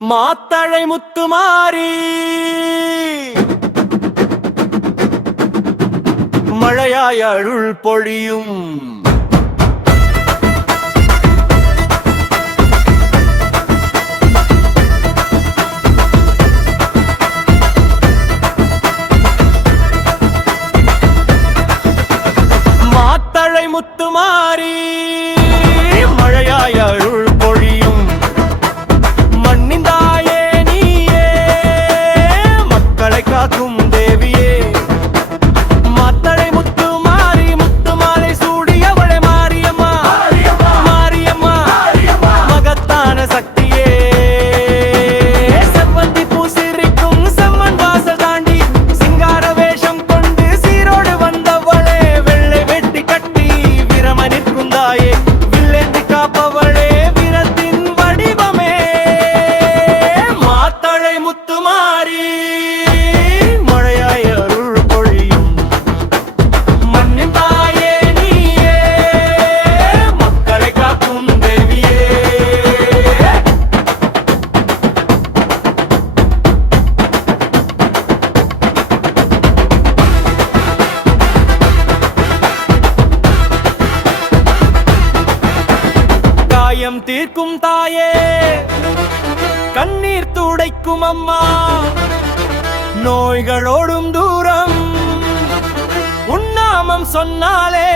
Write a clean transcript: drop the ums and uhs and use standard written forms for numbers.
மாத்தழை முத்துமாரி மழையாய் அருள் பொழியும் மாத்தழை முத்துமாரி மழையாய் அருள் பொழியும் மண்ணின் தாயே நீயே மக்களை காக்கும் தேவியே மாத்தழை முத்துமாரி முத்துமாலை சூடியவளே மாரியம்மா மாரியம்மா மகத்தான சக்தியே செவ்வந்தி பூசிரிக்கும் செம்மன் வாசல் தாண்டி சிங்கார வேஷம் கொண்டு சீரோடு வந்தவளே வெள்ளை வெட்டி கட்டி வீரம நிற்கும் தாயே வில்லேந்தி காப்பவளே வீரத்தின் வடிவமே மாத்தழை முத்துமாரி மழையாய் அருள் பொழியும் மண்ணின் தாயே நீயே மக்களை காக்கும் தேவியே காயம் தீர்க்கும் தாயே கண்ணீர் துடைக்கும் அம்மா நோய்களோடும் தூரம் உன்னாமம் சொன்னாலே